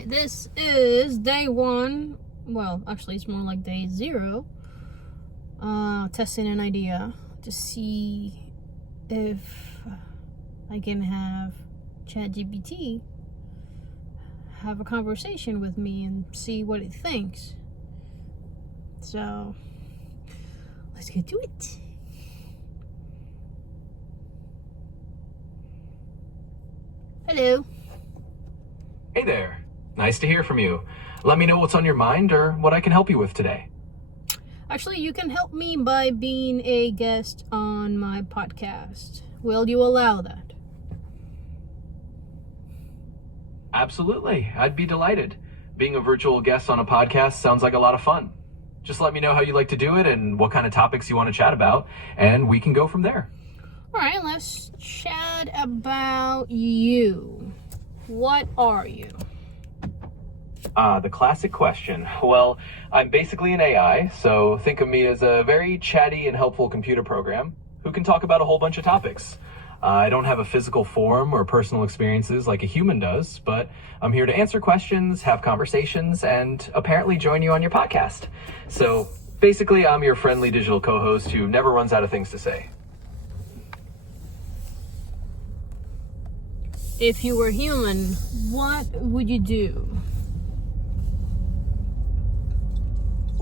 Alright, this is day 1. Well, actually, it's more like day 0. Testing an idea to see if I can have ChatGPT have a conversation with me and see what it thinks. So, let's get to it. Hello. Hey there. Nice to hear from you. Let me know what's on your mind or what I can help you with today. Actually, you can help me by being a guest on my podcast. Will you allow that? Absolutely. I'd be delighted. Being a virtual guest on a podcast sounds like a lot of fun. Just let me know how you like to do it and what kind of topics you want to chat about, and we can go from there. All right, let's chat about you. What are you? The classic question. Well, I'm basically an AI, so think of me as a very chatty and helpful computer program who can talk about a whole bunch of topics. I don't have a physical form or personal experiences like a human does, but I'm here to answer questions, have conversations, and apparently join you on your podcast. So basically, I'm your friendly digital co-host who never runs out of things to say. If you were human, what would you do?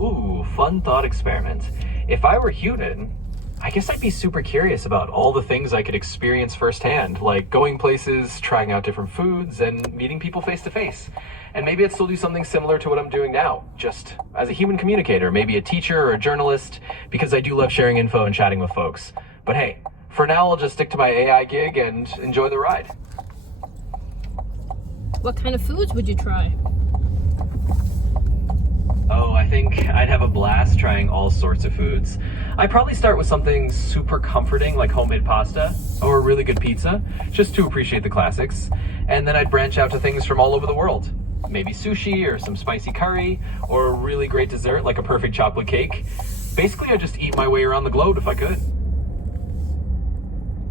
Ooh, fun thought experiment. If I were human, I guess I'd be super curious about all the things I could experience firsthand, like going places, trying out different foods, and meeting people face to face. And maybe I'd still do something similar to what I'm doing now, just as a human communicator, maybe a teacher or a journalist, because I do love sharing info and chatting with folks. But hey, for now I'll just stick to my AI gig and enjoy the ride. What kind of foods would you try? Oh, I think I'd have a blast trying all sorts of foods. I'd probably start with something super comforting like homemade pasta or a really good pizza, just to appreciate the classics. And then I'd branch out to things from all over the world. Maybe sushi or some spicy curry or a really great dessert like a perfect chocolate cake. Basically, I'd just eat my way around the globe if I could.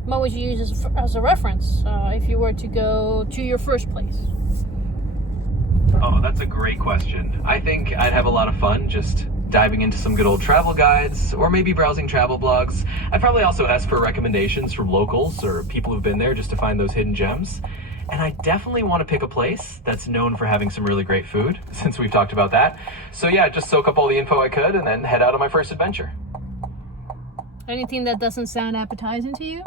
What would you use as a reference if you were to go to your first place? Oh, that's a great question. I think I'd have a lot of fun just diving into some good old travel guides or maybe browsing travel blogs. I'd probably also ask for recommendations from locals or people who've been there just to find those hidden gems. And I definitely want to pick a place that's known for having some really great food, since we've talked about that. So yeah, just soak up all the info I could and then head out on my first adventure. Anything that doesn't sound appetizing to you?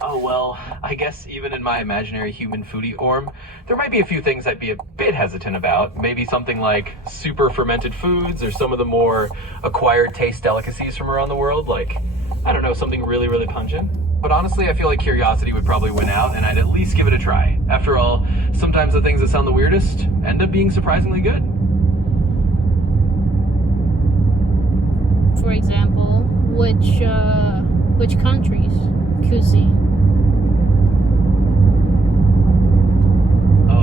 Oh, well, I guess even in my imaginary human foodie form, there might be a few things I'd be a bit hesitant about. Maybe something like super fermented foods or some of the more acquired taste delicacies from around the world, like, I don't know, something really, really pungent. But honestly, I feel like curiosity would probably win out, and I'd at least give it a try. After all, sometimes the things that sound the weirdest end up being surprisingly good. For example, which countries' cuisine?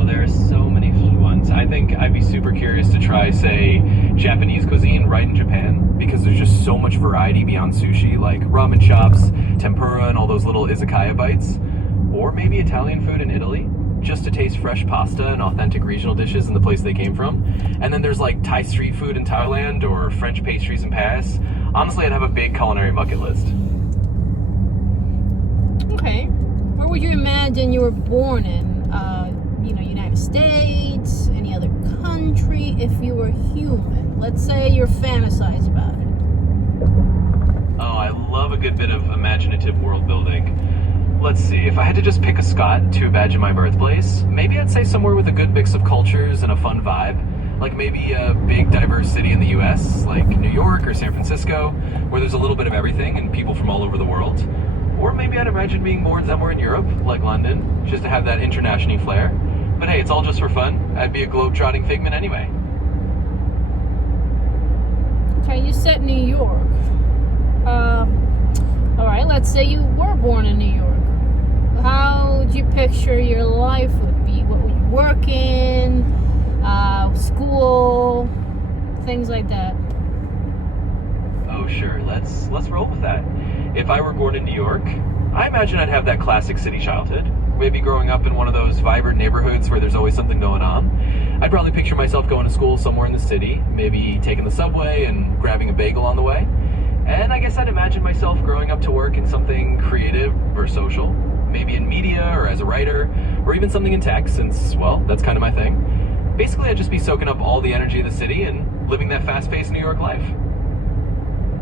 There's so many ones. I think I'd be super curious to try, say, Japanese cuisine right in Japan, because there's just so much variety beyond sushi, like ramen shops, tempura, and all those little izakaya bites. Or maybe Italian food in Italy, just to taste fresh pasta and authentic regional dishes in the place they came from. And then there's like Thai street food in Thailand or French pastries in Paris. Honestly, I'd have a big culinary bucket list. Okay. Where would you imagine you were born in? United States, any other country, if you were human? Let's say you're fantasizing about it. Oh, I love a good bit of imaginative world building. Let's see, if I had to just pick a spot to imagine my birthplace, maybe I'd say somewhere with a good mix of cultures and a fun vibe. Like maybe a big diverse city in the US, like New York or San Francisco, where there's a little bit of everything and people from all over the world. Or maybe I'd imagine being born somewhere in Europe, like London, just to have that international flair. But hey, it's all just for fun. I'd be a globe-trotting figment anyway. Okay, you said New York. Alright, let's say you were born in New York. How would you picture your life would be? What would you work in? School? Things like that. Oh, sure. Let's roll with that. If I were born in New York, I imagine I'd have that classic city childhood. maybe growing up in one of those vibrant neighborhoods where there's always something going on. I'd probably picture myself going to school somewhere in the city, maybe taking the subway and grabbing a bagel on the way. And I guess I'd imagine myself growing up to work in something creative or social, maybe in media or as a writer, or even something in tech, since, well, that's kind of my thing. Basically, I'd just be soaking up all the energy of the city and living that fast-paced New York life.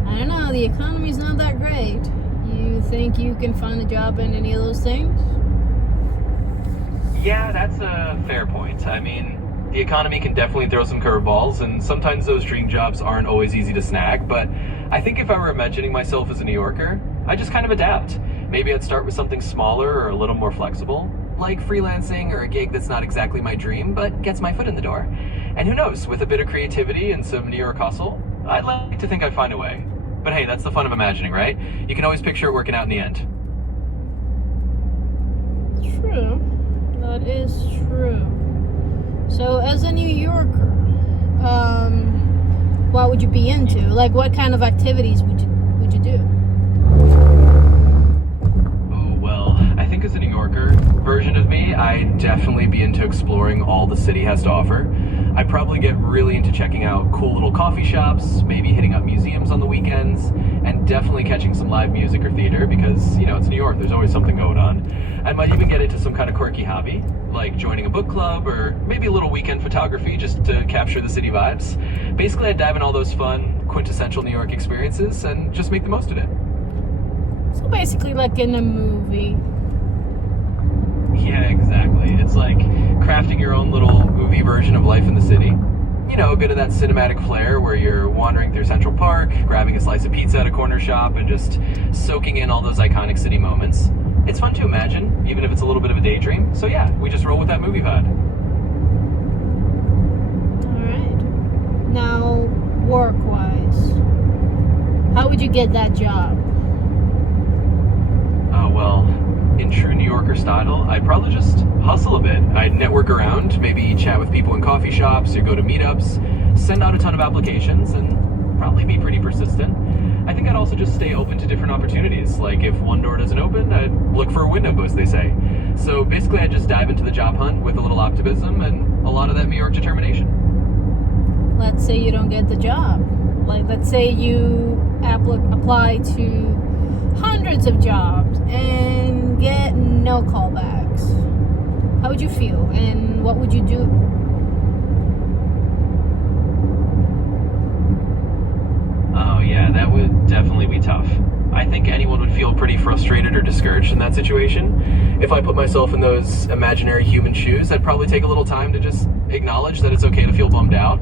I don't know, the economy's not that great. You think you can find a job in any of those things? Yeah, that's a fair point. I mean, the economy can definitely throw some curveballs, and sometimes those dream jobs aren't always easy to snag, but I think if I were imagining myself as a New Yorker, I'd just kind of adapt. Maybe I'd start with something smaller or a little more flexible, like freelancing or a gig that's not exactly my dream, but gets my foot in the door. And who knows, with a bit of creativity and some New York hustle, I'd like to think I'd find a way. But hey, that's the fun of imagining, right? You can always picture it working out in the end. True. That is true. So, as a New Yorker, what would you be into? Like, what kind of activities would you do? Oh, well, I think as a New Yorker version of me, I'd definitely be into exploring all the city has to offer. I'd probably get really into checking out cool little coffee shops, maybe hitting up museums on the weekends, and definitely catching some live music or theater because, you know, it's New York, there's always something going on. I might even get into some kind of quirky hobby, like joining a book club or maybe a little weekend photography just to capture the city vibes. Basically, I'd dive in all those fun, quintessential New York experiences and just make the most of it. So basically like in a movie. Yeah, exactly. It's like crafting your own little movie version of life in the city. You know, a bit of that cinematic flair where you're wandering through Central Park, grabbing a slice of pizza at a corner shop, and just soaking in all those iconic city moments. It's fun to imagine, even if it's a little bit of a daydream. So yeah, we just roll with that movie vibe. Alright. Now, work-wise, how would you get that job? Oh, well, in true New Yorker style, I'd probably just hustle a bit. I'd network around, maybe chat with people in coffee shops or go to meetups, send out a ton of applications, and probably be pretty persistent. I think I'd also just stay open to different opportunities. Like if one door doesn't open, I'd look for a window, as they say. So basically, I'd just dive into the job hunt with a little optimism and a lot of that New York determination. Let's say you don't get the job. Like, let's say you apply to hundreds of jobs and get no callbacks. How would you feel, and what would you do? Oh yeah, that would definitely be tough. I think anyone would feel pretty frustrated or discouraged in that situation. If I put myself in those imaginary human shoes, I'd probably take a little time to just acknowledge that it's okay to feel bummed out.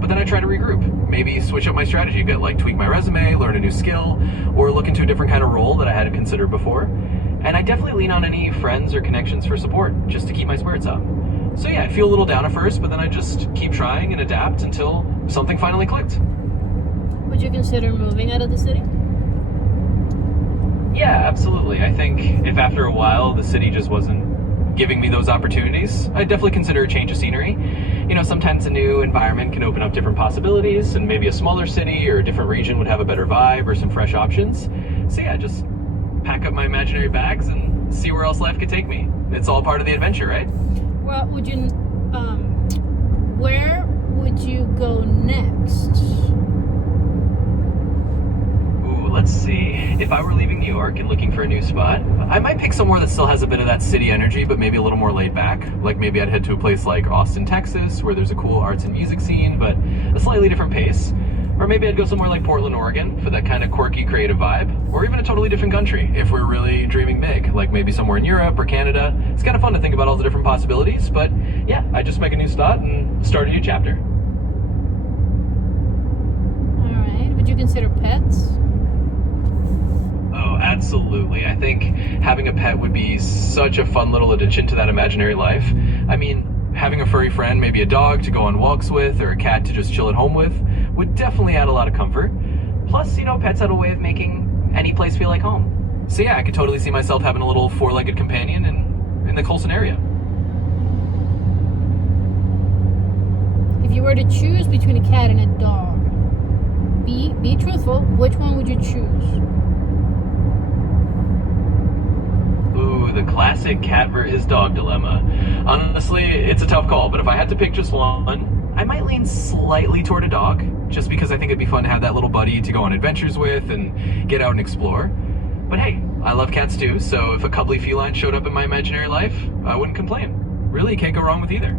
But then I try to regroup, maybe switch up my strategy a bit, like tweak my resume, learn a new skill, or look into a different kind of role that I hadn't considered before. And I definitely lean on any friends or connections for support, just to keep my spirits up. So yeah, I'd feel a little down at first, but then I'd just keep trying and adapt until something finally clicked. Would you consider moving out of the city? Yeah, absolutely. I think if after a while the city just wasn't giving me those opportunities, I'd definitely consider a change of scenery. You know, sometimes a new environment can open up different possibilities, and maybe a smaller city or a different region would have a better vibe or some fresh options. So yeah, just pack up my imaginary bags and see where else life could take me. It's all part of the adventure, right? Well, where would you go next? Let's see. If I were leaving New York and looking for a new spot, I might pick somewhere that still has a bit of that city energy, but maybe a little more laid back. Like maybe I'd head to a place like Austin, Texas, where there's a cool arts and music scene, but a slightly different pace. Or maybe I'd go somewhere like Portland, Oregon, for that kind of quirky, creative vibe. Or even a totally different country, if we're really dreaming big. Like maybe somewhere in Europe or Canada. It's kind of fun to think about all the different possibilities, but yeah, I'd just make a new start and start a new chapter. Alright, would you consider pets? Oh, absolutely. I think having a pet would be such a fun little addition to that imaginary life. I mean, having a furry friend, maybe a dog to go on walks with, or a cat to just chill at home with, would definitely add a lot of comfort. Plus, you know, pets have a way of making any place feel like home. So yeah, I could totally see myself having a little four-legged companion in the Colson area. If you were to choose between a cat and a dog, be truthful, which one would you choose? the classic cat versus dog dilemma. Honestly, it's a tough call, but if I had to pick just one, I might lean slightly toward a dog, just because I think it'd be fun to have that little buddy to go on adventures with and get out and explore. But hey, I love cats too, so if a cuddly feline showed up in my imaginary life, I wouldn't complain. Really, can't go wrong with either.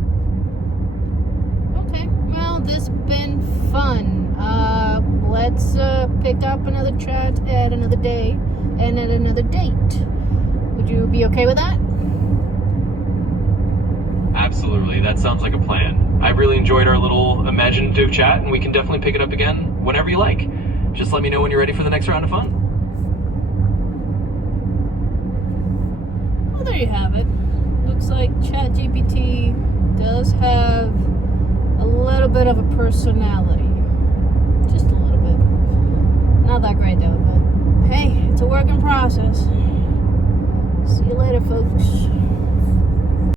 Okay, well, this been fun. Let's pick up another chat at another day and at another date. Would you be okay with that? Absolutely, that sounds like a plan. I've really enjoyed our little imaginative chat, and we can definitely pick it up again whenever you like. Just let me know when you're ready for the next round of fun. Well, there you have it. Looks like ChatGPT does have a little bit of a personality. Just a little bit. Not that great though, but hey, it's a work in process. See you later, folks.